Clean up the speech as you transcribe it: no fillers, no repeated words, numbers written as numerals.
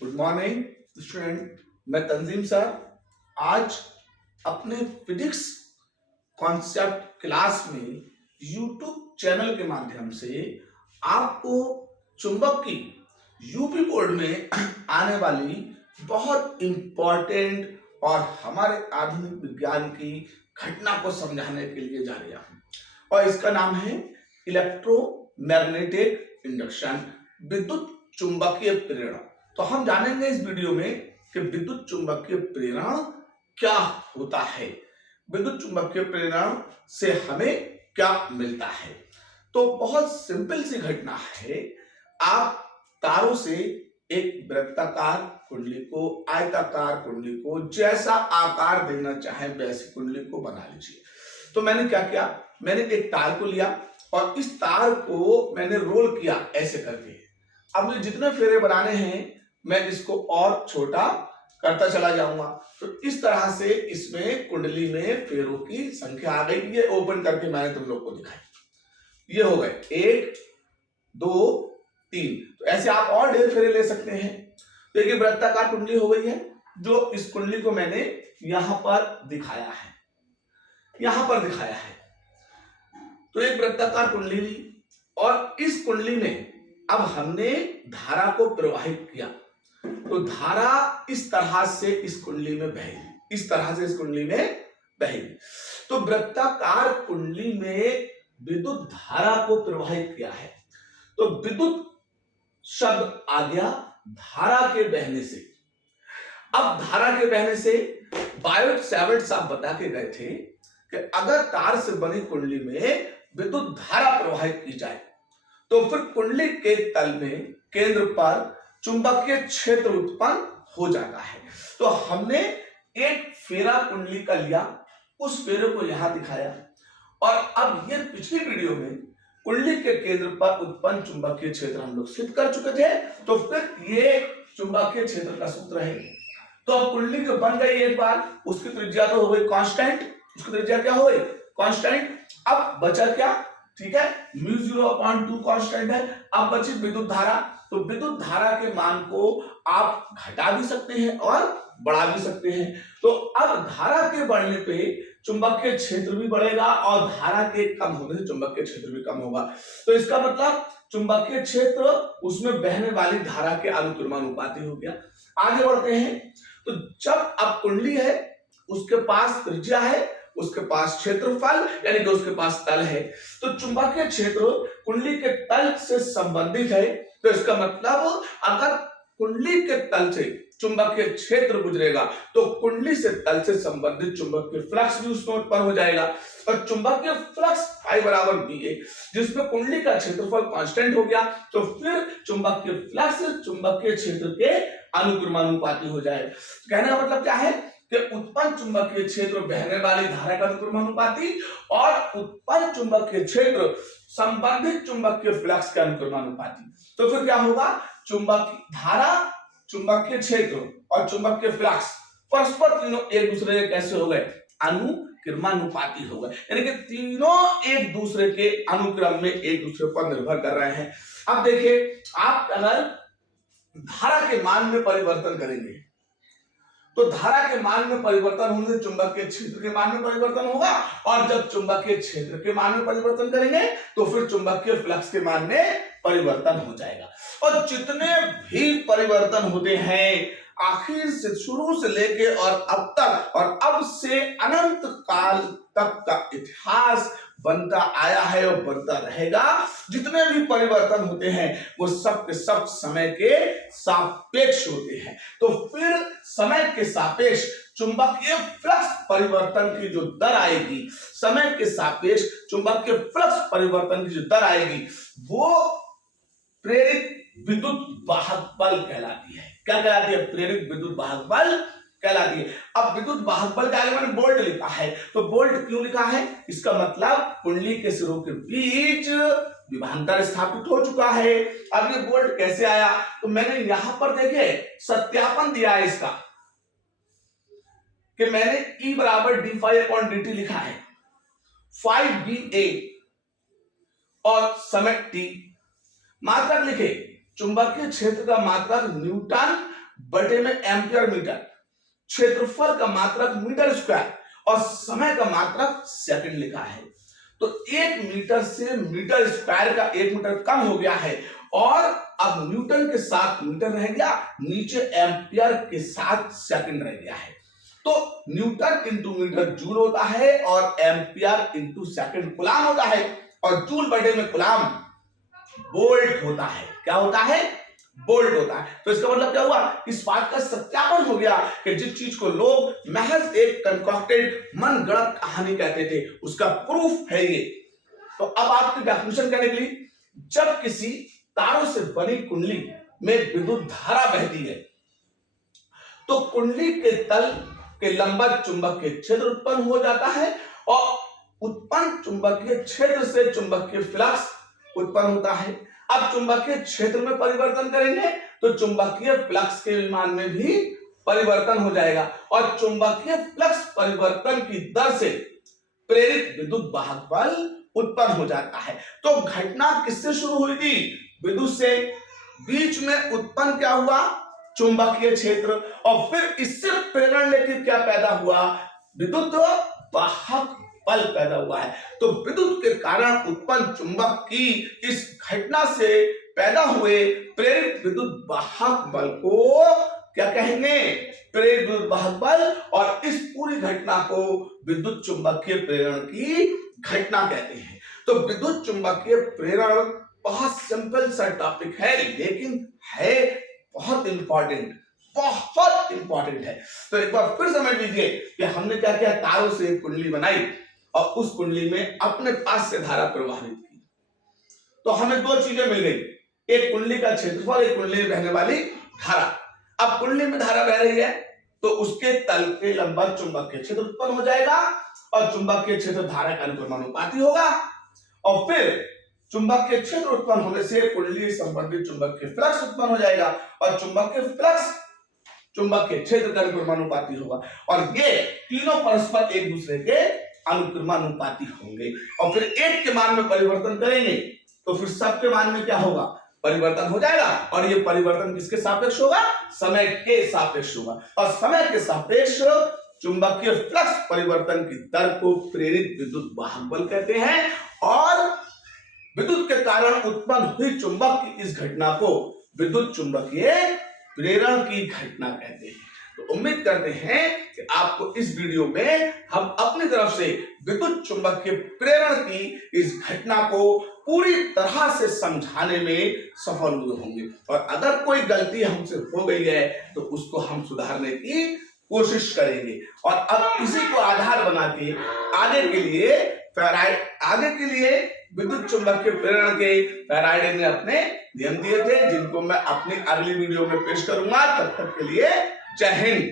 Good morning student. मैं तंजीम sir आज अपने फिजिक्स कॉन्सेप्ट क्लास में यूट्यूब चैनल के माध्यम से आपको चुंबक की यूपी बोर्ड में आने वाली बहुत इंपॉर्टेंट और हमारे आधुनिक विज्ञान की घटना को समझाने के लिए जा रहा हूं और इसका नाम है इलेक्ट्रोमैग्नेटिक इंडक्शन, विद्युत चुंबकीय प्रेरण। तो हम जानेंगे इस वीडियो में कि विद्युत चुंबकीय प्रेरण क्या होता है, विद्युत चुंबकीय प्रेरण से हमें क्या मिलता है। तो बहुत सिंपल सी घटना है। आप तारों से एक वृत्ताकार कुंडली को, आयताकार कुंडली को, जैसा आकार देना चाहे वैसी कुंडली को बना लीजिए। तो मैंने क्या किया, मैंने एक तार को लिया और इस तार को मैंने रोल किया ऐसे करके। अब मुझे जितने फेरे बनाने हैं मैं इसको और छोटा करता चला जाऊंगा। तो इस तरह से इसमें कुंडली में फेरों की संख्या आ गई। ये ओपन करके मैंने तुम लोग को दिखाई। ये हो गए 1 2 3। तो ऐसे आप और ढेर फेरे ले सकते हैं। तो एक वृत्ताकार कुंडली हो गई है, जो इस कुंडली को मैंने यहां पर दिखाया है, यहां पर दिखाया है। तो एक वृत्ताकार कुंडली ली और इस कुंडली में अब हमने धारा को प्रवाहित किया। तो धारा इस तरह से इस कुंडली में बहेगी, इस तरह से इस कुंडली में बहेगी। तो वृत्ताकार कुंडली में विद्युत धारा को प्रवाहित किया है। तो विद्युत शब्द आ गया धारा के बहने से। अब धारा के बहने से बायोट सैवर्ट साहब बता के गए थे कि अगर तार से बनी कुंडली में विद्युत धारा प्रवाहित की जाए तो फिर कुंडली के तल में केंद्र पर चुंबकीय क्षेत्र उत्पन्न हो जाता है। तो हमने एक फेरा कुंडली का लिया, उस फेरे को यहां दिखाया और अब ये पिछली वीडियो में कुंडली के केंद्र पर उत्पन्न चुंबकीय क्षेत्र हम लोग सिद्ध कर चुके थे। तो फिर ये चुंबकीय क्षेत्र का सूत्र है। तो अब कुंडली जो बन गई एक बार, उसकी त्रिज्या तो हो गई कांस्टेंट, उसकी त्रिज्या क्या हो गई कांस्टेंट। अब बचा क्या, ठीक है, μ0/2 कांस्टेंट है। अब बची विद्युत धारा। तो विद्युत धारा के मान को आप घटा भी सकते हैं और बढ़ा भी सकते हैं। तो अब धारा के बढ़ने पे चुंबकीय क्षेत्र भी बढ़ेगा और धारा के कम होने से चुंबकीय क्षेत्र भी कम होगा। तो इसका मतलब चुंबकीय क्षेत्र उसमें बहने वाली धारा के अनुक्रमानुपाती हो गया। आगे बढ़ते हैं। तो जब अब कुंडली है, उसके पास त्रिज्या है, उसके पास क्षेत्रफल यानी कि उसके पास तल है। तो चुंबकीय क्षेत्र कुंडली के तल से संबंधित है। तो इसका मतलब अगर कुंडली के तल से चुंबकीय क्षेत्र गुजरेगा तो कुंडली से तल से संबंधित चुंबकीय फ्लक्स भी उसमें उत्पन्न हो जाएगा। और चुंबकीय फ्लक्स I बराबर BA, जिसमें कुंडली का क्षेत्रफल कांस्टेंट हो गया। तो फिर चुंबकीय फ्लक्स चुंबकीय क्षेत्र के अनुक्रमानुपाती हो जाएगा। कहने का मतलब क्या है कि उत्पन्न चुंबकीय क्षेत्र बहने वाली धारा का अनुक्रमानुपाती और उत्पन्न चुंबकीय क्षेत्र संबंधित चुंबकीय फ्लक्स का अनुक्रमानुपाती। तो फिर क्या होगा, चुंबकीय धारा, चुंबकीय क्षेत्र और चुंबकीय फ्लक्स परस्पर तीनों एक दूसरे के कैसे हो गए, अनुक्रमानुपाती हो गए। यानी कि तीनों एक दूसरे के अनुक्रम में एक दूसरे पर निर्भर कर रहे हैं। अब देखिए, आप अगर धारा के मान में परिवर्तन करेंगे तो धारा के मान में परिवर्तन होने से चुंबकीय क्षेत्र के मान में परिवर्तन होगा और जब चुंबकीय क्षेत्र के मान में परिवर्तन करेंगे तो फिर चुंबकीय फ्लक्स के मान में परिवर्तन हो जाएगा। और जितने भी परिवर्तन होते हैं आखिर से, शुरू से लेके और अब तक और अब से अनंत काल तक का इतिहास बनता आया है और बनता रहेगा। जितने भी परिवर्तन होते हैं वो सब के सब समय के सापेक्ष होते हैं। तो फिर समय के सापेक्ष चुंबकीय फ्लक्स परिवर्तन की जो दर आएगी, समय के सापेक्ष चुंबकीय फ्लक्स परिवर्तन की जो दर आएगी वो प्रेरित विद्युत वाहक बल कहलाती है। क्या कहलाती है, प्रेरित विद्युत वाहक बल कहलाती है। अब विद्युत वाहक बल के आगे मैंने बोल्ट लिखा है। तो बोल्ट क्यों लिखा है, इसका मतलब कुंडली के सिरों के बीच विभवांतर स्थापित हो चुका है। अब ये बोल्ट कैसे आया, तो मैंने यहां पर देखे सत्यापन दिया है इसका कि मैंने E बराबर d∅/dt लिखा है, 5BA और समय t। मात्रक लिखे, चुंबकीय क्षेत्र का मात्रक न्यूटन बटे में एम्पियर मीटर, क्षेत्रफल का मात्रक मीटर स्क्वायर और समय का मात्रक सेकंड लिखा है। तो 1 मीटर से मीटर स्क्वायर का 1 मीटर कम हो गया है और अब न्यूटन के साथ मीटर रह गया, नीचे एम्पियर के साथ सेकंड रह गया है। तो न्यूटन इंटू मीटर जूल होता है और एम्पियर इंटू सेकंड कूलाम होता है और जूल बटे में कूलाम वोल्ट होता है। क्या होता है? वोल्ट होता है। तो इसका मतलब क्या हुआ? इस बात का सत्यापन हो गया कि जिस चीज को लोग महज एक कंकॉक्टेड मनगढ़ंत कहानी कहते थे, उसका प्रूफ है ये। तो अब आपकी डेफिनेशन क्या निकली? जब किसी तारों से बनी कुंडली में विद्युत धारा बहती है तो कुंडली के तल के लंबवत चुंबकीय क्षेत्र उत्पन्न हो जाता है और उत्पन्न चुंबकीय क्षेत्र से चुंबकीय फ्लक्स उत्पन्न होता है। अब चुंबकीय क्षेत्र में परिवर्तन करेंगे तो चुंबकीय फ्लक्स के मान में भी परिवर्तन हो जाएगा और चुंबकीय फ्लक्स परिवर्तन की दर से प्रेरित विद्युत वाहक बल उत्पन्न हो जाता है। तो घटना किससे शुरू हुई थी? विद्युत से। बीच में उत्पन्न क्या हुआ? चुंबकीय क्षेत्र। और फिर इससे प्रेरण लेकर क्या पैदा हुआ? विद्युत वाहक बल पैदा हुआ है। तो विद्युत के कारण उत्पन्न चुंबक की इस घटना से पैदा हुए प्रेरित विद्युत वाहक बल को क्या कहेंगे? प्रेरित विद्युत वाहक बल। और इस पूरी घटना को विद्युत चुंबकीय प्रेरण की घटना कहते हैं। तो विद्युत चुंबकीय प्रेरण बहुत सिंपल सा टॉपिक है, लेकिन है बहुत इंपॉर्टेंट, बहुत इंपॉर्टेंट है। तो एक बार फिर समझ लीजिए कि हमने क्या किया? तारों से एक कुंडली बनाई और उस कुंडली में अपने पास से धारा प्रवाहित की। तो हमें दो चीजें मिल गई, एक कुंडली का क्षेत्रफल, एक कुंडली में बहने वाली धारा। अब कुंडली में धारा बह रही है तो उसके तल के लंबवत चुंबकीय क्षेत्र उत्पन्न हो जाएगा और चुंबकीय क्षेत्र धारा का अनुक्रमानुपाती होगा और फिर चुंबकीय क्षेत्र उत्पन्न होने से कुंडली संबंधित चुंबकीय फ्लक्स उत्पन्न हो जाएगा और चुंबकीय फ्लक्स चुंबकीय क्षेत्र का अनुक्रमानुपाती होगा और ये तीनों परस्पर एक दूसरे के अनुक्रमानुपाती होंगे। और फिर एक के मान में परिवर्तन करेंगे तो फिर सबके मान में क्या होगा? परिवर्तन हो जाएगा और ये परिवर्तन किसके सापेक्ष होगा? समय के सापेक्ष होगा और समय के सापेक्ष चुंबकीय फ्लक्स परिवर्तन की दर को प्रेरित विद्युत वाहक बल कहते हैं और विद्युत के कारण उत्पन्न हुई चुंबक की इस घटना को विद्युत चुंबकीय प्रेरण की घटना कहते हैं। तो उम्मीद करते हैं कि आपको इस वीडियो में हम अपनी तरफ से विद्युत चुंबकीय प्रेरण की इस घटना को पूरी तरह से समझाने में सफल हुए होंगे और अगर कोई गलती हमसे हो गई है तो उसको हम सुधारने की कोशिश करेंगे। और अब इसी को आधार बना के आगे के लिए विद्युत चुंबकीय प्रेरण के फैराडे ने अपने नियम दिए थे, जिनको मैं अपनी अगली वीडियो में पेश करूंगा। तब तक के लिए जय हिंद।